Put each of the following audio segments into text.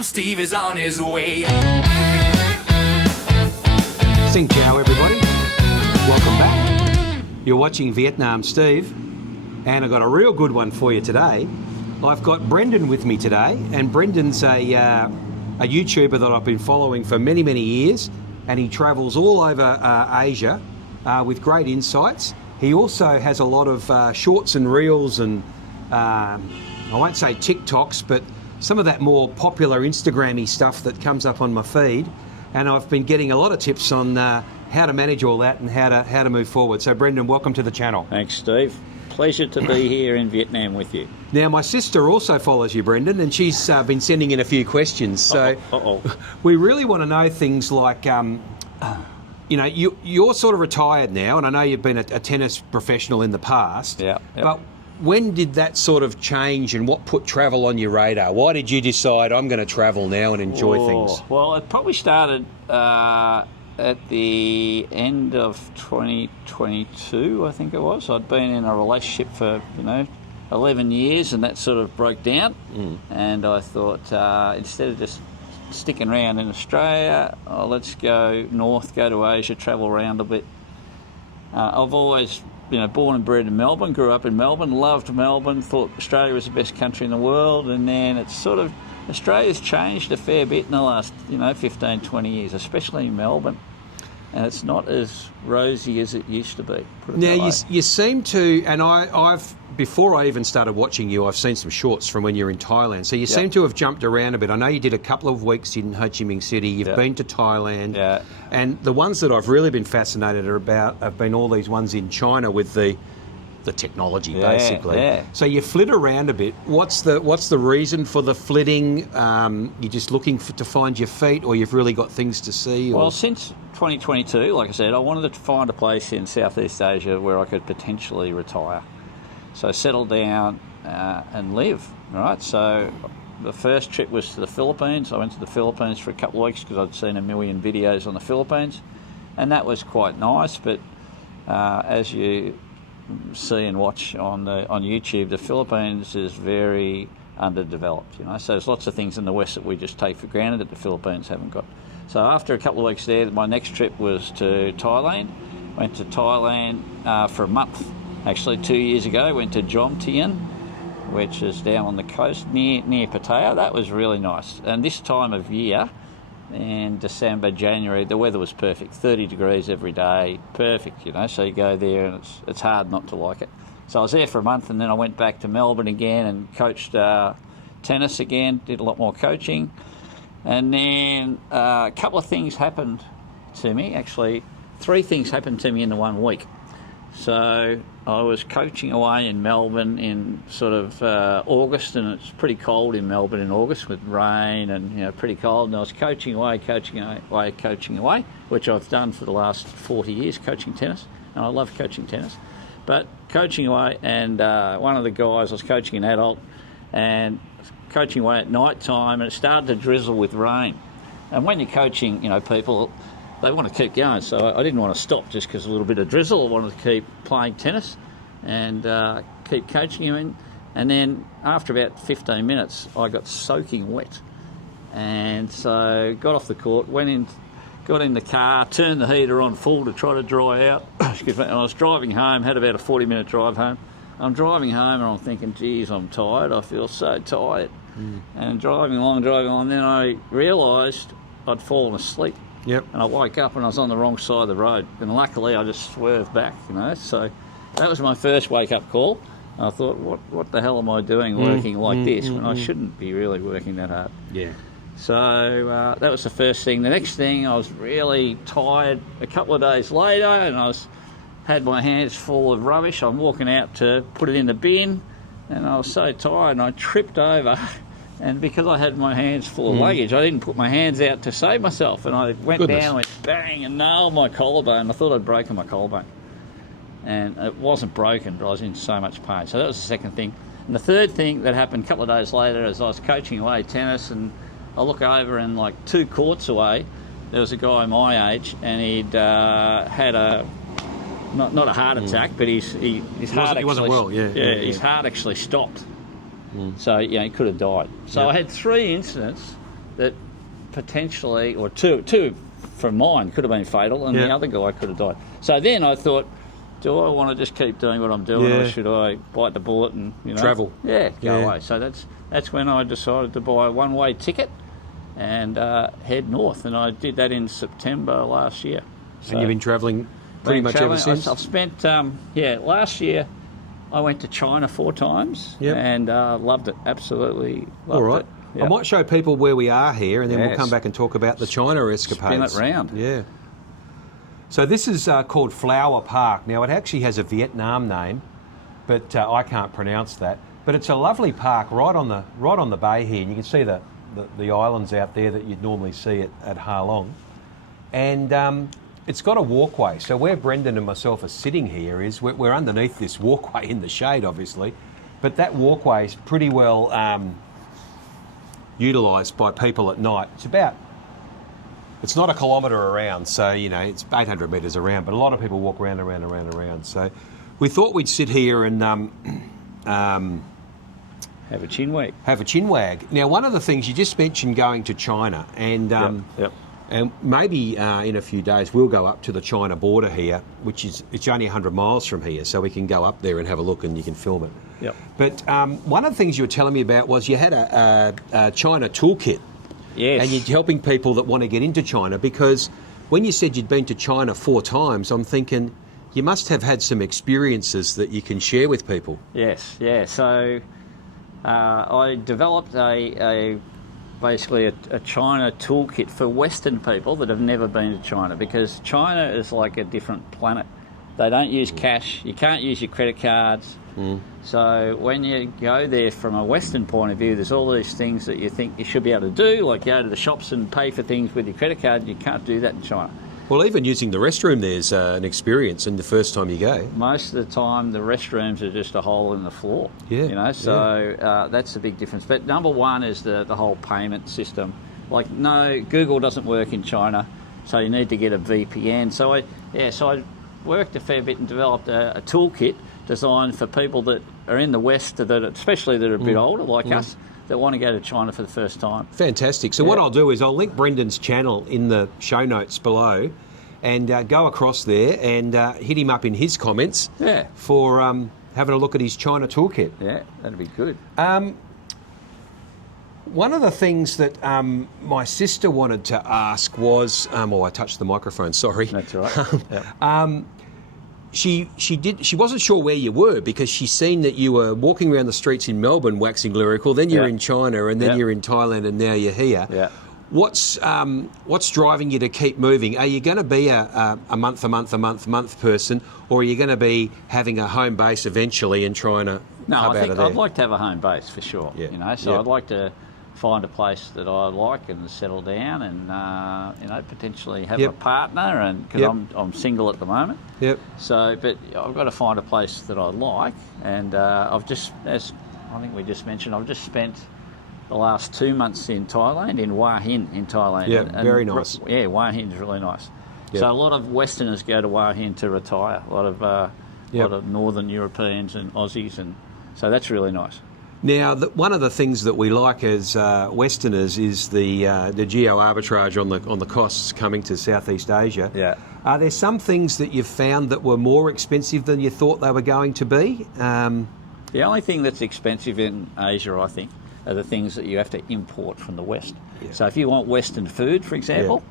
Vietnam Steve is on his way. Sing ciao, everybody. Welcome back. You're watching Vietnam Steve, and I've got a real good one for you today. I've got Brenden with me today, and Brendan's a YouTuber that I've been following for many, many years, and he travels all over Asia with great insights. He also has a lot of shorts and reels and I won't say TikToks, but some of that more popular Instagram-y stuff that comes up on my feed. And I've been getting a lot of tips on how to manage all that and how to move forward. So Brenden, welcome to the channel. Thanks, Steve. Pleasure to be here in Vietnam with you. Now, my sister also follows you, Brenden, and she's been sending in a few questions. So we really want to know things like, you know, you're sort of retired now, and I know you've been a tennis professional in the past. Yeah. But when did that sort of change, and what put travel on your radar? Why did you decide I'm going to travel now and enjoy things? Well, it probably started at the end of 2022, I think it was. I'd been in a relationship for, 11 years, and that sort of broke down. And I thought, instead of just sticking around in Australia, let's go north, go to Asia, travel around a bit. I've always, born and bred in Melbourne, grew up in Melbourne, loved Melbourne, thought Australia was the best country in the world, and then it's sort of, Australia's changed a fair bit in the last, 15, 20 years, especially in Melbourne. And it's not as rosy as it used to be. Now, you seem to, and I've, before I even started watching you, I've seen some shorts from when you were in Thailand. So you seem to have jumped around a bit. I know you did a couple of weeks in Ho Chi Minh City. You've been to Thailand. Yeah. And the ones that I've really been fascinated about have been all these ones in China with the technology, basically. Yeah. So you flit around a bit. What's the reason for the flitting? You're just looking to find your feet, or you've really got things to see? Well, since 2022, like I said, I wanted to find a place in Southeast Asia where I could potentially retire. So settle down and live, right? So the first trip was to the Philippines. I went to the Philippines for a couple of weeks because I'd seen a million videos on the Philippines, and that was quite nice. But as you see and watch on YouTube, the Philippines is very underdeveloped, so there's lots of things in the West that we just take for granted that the Philippines haven't got. So after a couple of weeks there, my next trip was to Thailand. Went to Thailand for a month, actually 2 years ago. Went to Jomtien, which is down on the coast near Pattaya. That was really nice. And this time of year, in December, January, the weather was perfect, 30 degrees every day, perfect, so you go there and it's hard not to like it. So I was there for a month, and then I went back to Melbourne again and coached tennis again, did a lot more coaching. And then a couple of things happened to me, actually 3 things happened to me in the 1 week. So I was coaching away in Melbourne in sort of August, and it's pretty cold in Melbourne in August with rain and pretty cold. And I was coaching away, which I've done for the last 40 years, coaching tennis, and I love coaching tennis. But coaching away, and one of the guys, I was coaching an adult, and coaching away at night time, and it started to drizzle with rain. And when you're coaching, people, they want to keep going, so I didn't want to stop just because a little bit of drizzle. I wanted to keep playing tennis and keep coaching him. And then after about 15 minutes, I got soaking wet. And so got off the court, got in the car, turned the heater on full to try to dry out. Excuse me. And I was driving home, had about a 40-minute drive home. I'm driving home and I'm thinking, geez, I'm tired. I feel so tired. And driving along, then I realised I'd fallen asleep. Yep. And I woke up and I was on the wrong side of the road. And luckily I just swerved back, So that was my first wake-up call. And I thought, what the hell am I doing working like this when I shouldn't be really working that hard? Yeah. So that was the first thing. The next thing, I was really tired a couple of days later, and had my hands full of rubbish. I'm walking out to put it in the bin, and I was so tired and I tripped over. And because I had my hands full of luggage, I didn't put my hands out to save myself. And I went down, went bang, and nailed my collarbone. I thought I'd broken my collarbone. And it wasn't broken, but I was in so much pain. So that was the second thing. And the third thing that happened a couple of days later is I was coaching away tennis, and I look over and like 2 courts away, there was a guy my age, and he'd had a, not a heart attack, but his heart his heart actually stopped. So he could have died. So I had 3 incidents that potentially, or two from mine could have been fatal, and Yeah. the other guy could have died. So then I thought, do I want to just keep doing what I'm doing, Yeah. or should I bite the bullet and Travel? Yeah, go Yeah. away. So that's when I decided to buy a one-way ticket and head north, and I did that in September last year. So And you've been travelling pretty much ever since? I've spent last year I went to China 4 times. Yep. And loved it, absolutely loved All right. it. Yep. I might show people where we are here, and then we'll Yes. come back and talk about the China escapades. Spin it round. Yeah. So this is called Flower Park. Now, it actually has a Vietnam name, but I can't pronounce that. But it's a lovely park right on the bay here, and you can see the islands out there that you'd normally see at Ha Long. And it's got a walkway. So where Brenden and myself are sitting here is we're underneath this walkway in the shade, obviously, but that walkway is pretty well utilised by people at night. It's not a kilometre around, so it's 800 metres around, but a lot of people walk round. So we thought we'd sit here and Have a chinwag. have a chinwag. Now, one of the things you just mentioned going to China, and Yep. and maybe in a few days we'll go up to the China border here, it's only 100 miles from here, so we can go up there and have a look and you can film it. Yep. But one of the things you were telling me about was you had a China toolkit. Yes. And you're helping people that want to get into China, because when you said you'd been to China 4 times, I'm thinking you must have had some experiences that you can share with people. Yes, yeah. So I developed basically a China toolkit for Western people that have never been to China, because China is like a different planet. They don't use cash. You can't use your credit cards. So when you go there from a Western point of view, there's all these things that you think you should be able to do, like go to the shops and pay for things with your credit card. You can't do that in China. Well, even using the restroom, there's an experience in the first time you go. Most of the time, the restrooms are just a hole in the floor. Yeah, So that's the big difference. But number one is the whole payment system. Like, no, Google doesn't work in China, so you need to get a VPN. So I worked a fair bit and developed a toolkit designed for people that are in the West, especially that are a bit older, like us, that want to go to China for the first time. Fantastic. So what I'll do is I'll link Brendan's channel in the show notes below, and go across there and hit him up in his comments for having a look at his China toolkit. Yeah, that'd be good. One of the things that my sister wanted to ask was, I touched the microphone, sorry. That's all right. She wasn't sure where you were, because she's seen that you were walking around the streets in Melbourne waxing lyrical, then you're in China, and then you're in Thailand, and now you're here. Yeah. What's driving you to keep moving? Are you going to be a month person, or are you going to be having a home base eventually and trying to No, I think there? I'd like to have a home base for sure. Yeah. So I'd like to find a place that I like and settle down, and potentially have a partner, and because I'm single at the moment. Yep. So, but I've got to find a place that I like, and I've just, as I think we just mentioned, I've just spent the last 2 months in Thailand, in Hua Hin in Thailand. Yeah, very nice. Yeah, Hua Hin is really nice. Yep. So a lot of Westerners go to Hua Hin to retire. A lot of Northern Europeans and Aussies, and so that's really nice. Now, one of the things that we like as Westerners is the geo arbitrage on the costs coming to Southeast Asia. Yeah. Are there some things that you've found that were more expensive than you thought they were going to be? The only thing that's expensive in Asia, I think, are the things that you have to import from the West. Yeah. So if you want Western food, for example,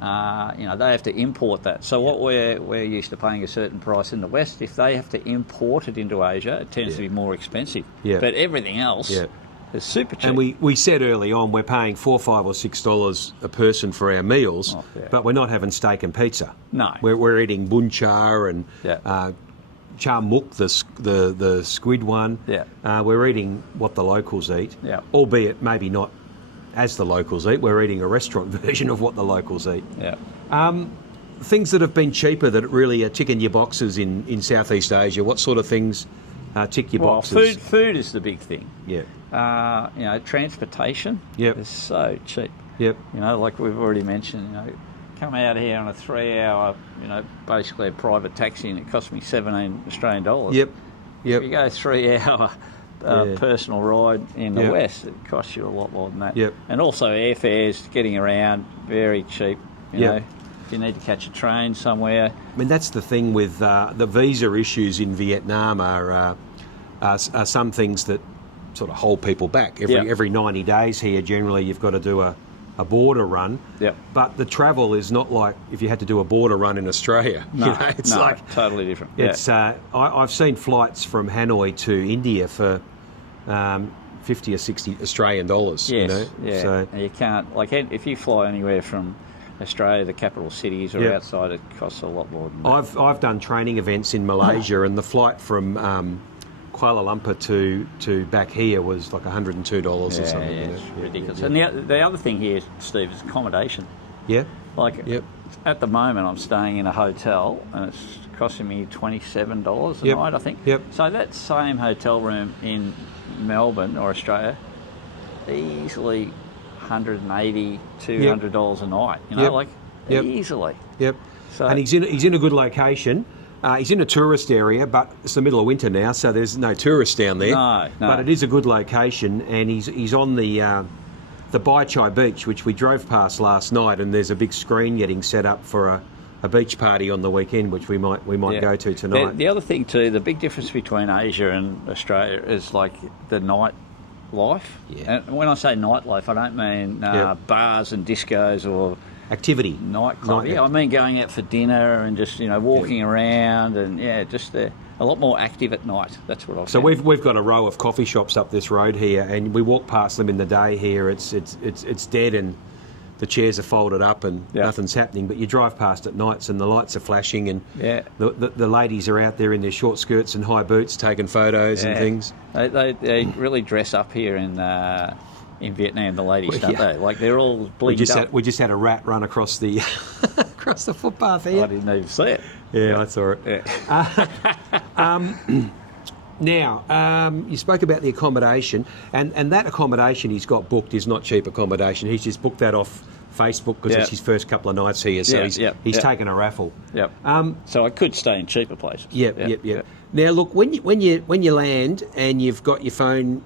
they have to import that. So what we're used to paying a certain price in the West, if they have to import it into Asia, it tends to be more expensive. Yeah. But everything else is super cheap. And we said early on we're paying $4, $5 or $6 a person for our meals, but we're not having steak and pizza. No. We're eating bun cha and char muk, the squid one. Yeah. We're eating what the locals eat, albeit maybe not as the locals eat. We're eating a restaurant version of what the locals eat. Yeah. Things that have been cheaper that really are ticking your boxes in Southeast Asia. What sort of things tick your boxes? Food is the big thing. Yeah. Transportation is so cheap. Yep. Like we've already mentioned, come out here on a 3-hour, basically a private taxi, and it cost me 17 Australian dollars. Yep. If you go 3 hour personal ride in the Yep. west, it costs you a lot more than that. Yep. And also airfares, getting around, very cheap. You Yep. know, if you need to catch a train somewhere. I mean, that's the thing with the visa issues in Vietnam are some things that sort of hold people back. Every 90 days here, generally, you've got to do a border run. Yep. But the travel is not like if you had to do a border run in Australia. No, you know, it's like totally different. it's. I've seen flights from Hanoi to India for 50 or 60 Australian dollars. Yes, You know, yeah. so And you can't, like, if you fly anywhere from Australia, the capital cities or Yep. outside, it costs a lot more than that. I've done training events in Malaysia, and the flight from Kuala Lumpur to back here was like $102 or something. Yeah, you know. it's ridiculous. Yeah. And the other thing here, Steve, is accommodation. Yeah. Like, Yep. at the moment, I'm staying in a hotel, and it's costing me $27 a Yep. night, I think. Yep. So that same hotel room in Melbourne or Australia, easily $180, $200 a night. You know, Yep. like, Yep. easily. Yep. So- And he's in a good location. He's in a tourist area, but it's the middle of winter now, so there's no tourists down there. No. But it is a good location, and he's on the Bai Chai Beach, which we drove past last night, and there's a big screen getting set up for a beach party on the weekend, which we might Yeah. go to tonight. The other thing too, the big difference between Asia and Australia is like the night life. Yeah. And when I say nightlife, I don't mean Yeah. bars and discos or Activity. nightclub. Night- Yeah, I mean going out for dinner and just walking around and just a lot more active at night. That's what I've So found. we've got a row of coffee shops up this road here, and we walk past them in the day here. It's dead, and the chairs are folded up, and Yeah. nothing's happening. But you drive past at nights, and the lights are flashing, and Yeah. the ladies are out there in their short skirts and high boots taking photos and Yeah. things. They really dress up here in Vietnam, the ladies, don't Yeah. they? Like they're all We bleeding just up. had a rat run across the across the footpath I here. didn't even see it. Yeah, I saw it. Yeah. Now, you spoke about the accommodation, and that accommodation he's got booked is not cheap accommodation. He's just booked that off Facebook because Yeah. it's his first couple of nights here, so Yeah, he's yeah. taken a raffle. Yep. So I could stay in cheaper places. Yep. Now, look, when you land and you've got your phone,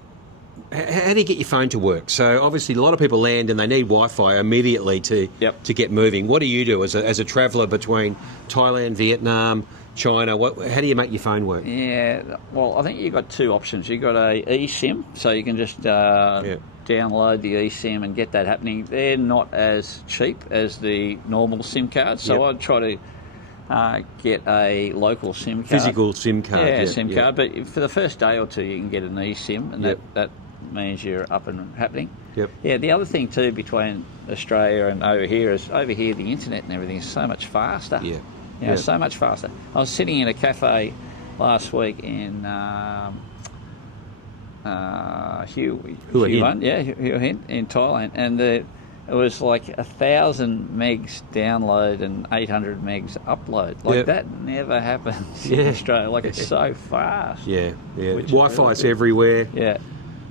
how do you get your phone to work? So obviously, a lot of people land and they need Wi-Fi immediately to get moving. What do you do as a traveller between Thailand, Vietnam, China? How do you make your phone work? Yeah, well, I think you've got two options. You've got a eSIM, so you can just download the eSIM and get that happening. They're not as cheap as the normal SIM cards, so Yep. I'd try to get a local SIM card. Physical SIM card. Yeah, SIM card. But for the first day or two, you can get an eSIM, and Yep. that means you're up and happening. Yep. Yeah, the other thing too between Australia and over here is the internet and everything is so much faster. Yeah. You know, so much faster. I was sitting in a cafe last week in Hue Hin in Thailand, and it was like 1,000 megs download and 800 megs upload. Like Yep. that never happens in Australia. Like it's so fast. Yeah. Which is Wi-Fi's really good. everywhere. Yeah.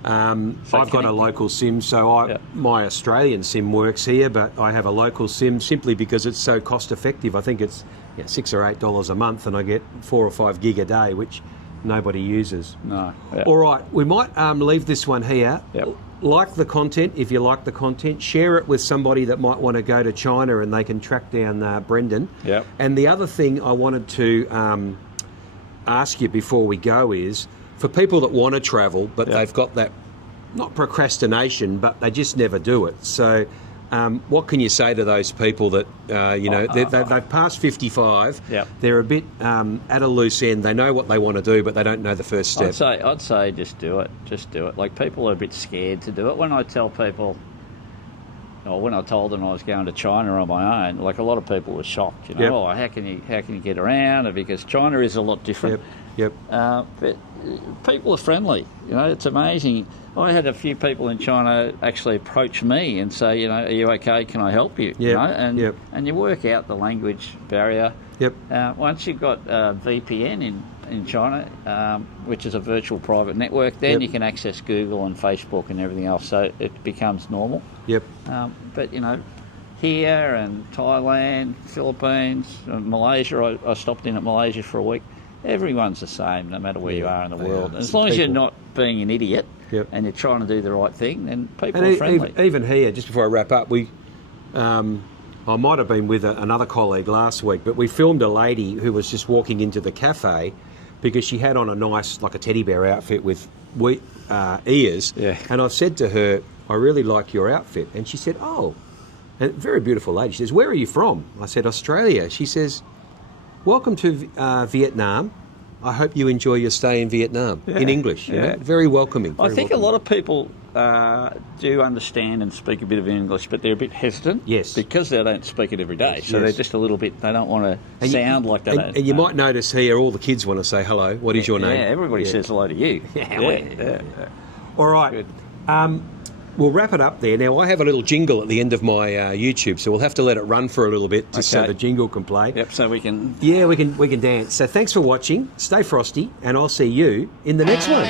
So I've got a local SIM, so my Australian SIM works here, but I have a local SIM simply because it's so cost effective. I think it's $6 or $8 a month, and I get 4 or 5 gig a day, which nobody uses. No. Yeah. All right, we might leave this one here. Yep. Like the content, if you like the content, share it with somebody that might want to go to China and they can track down Brenden. Yep. And the other thing I wanted to ask you before we go is, for people that want to travel, but they've got that, not procrastination, but they just never do it. So what can you say to those people that, they've passed 55, Yep. they're a bit at a loose end, they know what they want to do, but they don't know the first step? I'd say just do it. Just do it. Like people are a bit scared to do it. When I tell people, or when I told them I was going to China on my own, like a lot of people were shocked. You know, Yep. oh, how can you get around? Because China is a lot different. Yep. But people are friendly. You know, it's amazing. I had a few people in China actually approach me and say, you know, are you okay? Can I help you? You know, and you work out the language barrier. Yep. Once you've got VPN in China, which is a virtual private network, then you can access Google and Facebook and everything else. So it becomes normal. Yep. But you know, here and Thailand, Philippines, Malaysia, I stopped in at Malaysia for a week. everyone's the same, no matter where you are in the they world. are. As Some long as you're people. not being an idiot Yep. and you're trying to do the right thing, then people And are friendly. even here, just before I wrap up, I might have been with another colleague last week, but we filmed a lady who was just walking into the cafe because she had on a nice, like a teddy bear outfit with ears. Yeah. And I said to her, I really like your outfit. And she said, oh, and very beautiful lady. She says, where are you from? I said, Australia. She says, welcome to Vietnam. I hope you enjoy your stay in Vietnam, in English. You know? Very welcoming. I think a lot of people do understand and speak a bit of English, but they're a bit hesitant. Yes. Because they don't speak it every day. So Yes. they're just a little bit, they don't want to sound like they don't. And you might notice here all the kids want to say hello. What is your name? Yeah, everybody says hello to you. Yeah. All right. We'll wrap it up there. Now, I have a little jingle at the end of my YouTube, so we'll have to let it run for a little bit just so Okay. the jingle can play. Yep, so we can... Yeah, we can dance. So thanks for watching. Stay frosty, and I'll see you in the next one.